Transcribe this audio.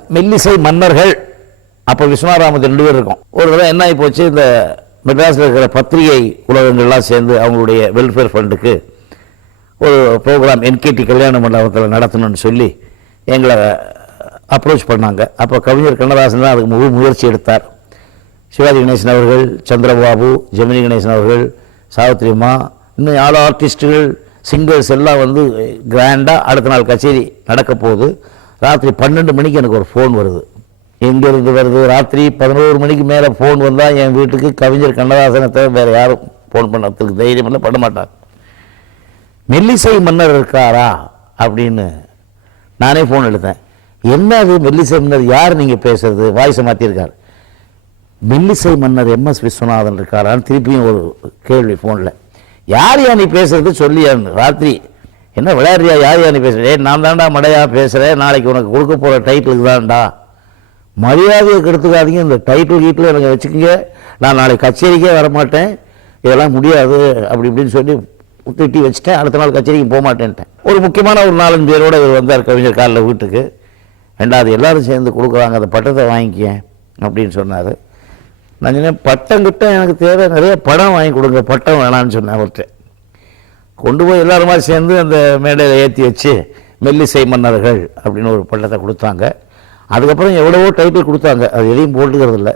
மெல்லிசை மன்னர்கள் அப்போ விஸ்வநாராமன் 2 பேர் இருக்கும். ஒரு தடவை என்ன ஆகி போச்சு, இந்த மெட்ராஸில் இருக்கிற பத்திரிகை உலகங்கள்லாம் சேர்ந்து அவங்களுடைய வெல்ஃபேர் ஃபண்டுக்கு ஒரு ப்ரோக்ராம் என்கேடி கல்யாண மண்டபத்தில் நடத்தணும்னு சொல்லி எங்களை அப்ரோச் பண்ணாங்க. அப்போ கவிஞர் கண்ணதாசன் தான் அதுக்கு முழு முயற்சி எடுத்தார். சிவாஜி கணேசன் அவர்கள், சந்திரபாபு, ஜெமினி கணேசன் அவர்கள், சாவித்திரிமா, இன்னும் 4 ஆர்டிஸ்ட்டுகள், சிங்கர்ஸ் எல்லாம் வந்து கிராண்டாக அடுத்த நாள் கச்சேரி நடக்க போகுது. ராத்திரி 12 மணிக்கு எனக்கு ஒரு ஃபோன் வருது. எங்கேருந்து வருது? ராத்திரி 11 மணிக்கு மேலே ஃபோன் வந்தால் என் வீட்டுக்கு கவிஞர் கண்ணதாசனை தவிர வேறு யாரும் ஃபோன் பண்ணறதுக்கு தைரியம் இல்லை, பண்ண மாட்டாங்க. மெல்லிசை மன்னர் இருக்காரா அப்படின்னு நானே ஃபோன் எடுத்தேன். என்ன அது மெல்லிசை மன்னர்? யார் நீங்கள் பேசுறது? வாய்ஸை மாற்றிருக்கார். மெல்லிசை மன்னர் MS விஸ்வநாதன் இருக்காரான்னு திருப்பியும் ஒரு கேள்வி ஃபோனில். யார் யா நீ பேசுறது சொல்லியான்னு. ராத்திரி என்ன விளையாடுறியா? யார் யா நீ பேசுகிறேன்? நான் தாண்டா மடையா பேசுகிறேன், நாளைக்கு உனக்கு கொடுக்க போகிற டைட்டிலுக்கு தான்டா. மரியாதையை கெடுத்துக்காதீங்க, இந்த டைட்டில் கீட்டில் எனக்கு வச்சுக்கோங்க, நான் நாளைக்கு கச்சேரிக்கே வரமாட்டேன், இதெல்லாம் முடியாது அப்படி இப்படின்னு சொல்லி திட்டி வச்சுட்டேன். அடுத்த நாள் கச்சேரிக்கு போக மாட்டேன்ட்டேன். ஒரு முக்கியமான ஒரு 4-5 பேரோடு இவர் வந்தார் கவிஞர் காலில் வீட்டுக்கு. ரெண்டாவது எல்லாரும் சேர்ந்து கொடுக்குறாங்க, அந்த பட்டத்தை வாங்கிக்க அப்படின்னு சொன்னார். நான் சொன்னேன், பட்டம் கிட்ட எனக்கு தேவை, நிறைய படம் வாங்கி கொடுங்க, பட்டம் வேணான்னு சொன்னேன் அவர்கிட்ட. கொண்டு போய் எல்லாருமா சேர்ந்து அந்த மேடையில் ஏற்றி வச்சு மெல்லிசை மன்னர்கள் அப்படின்னு ஒரு பட்டத்தை கொடுத்தாங்க. அதுக்கப்புறம் எவ்வளவோ டைட்டில் கொடுத்தாங்க, அது எதையும் போட்டுக்கிறது இல்லை.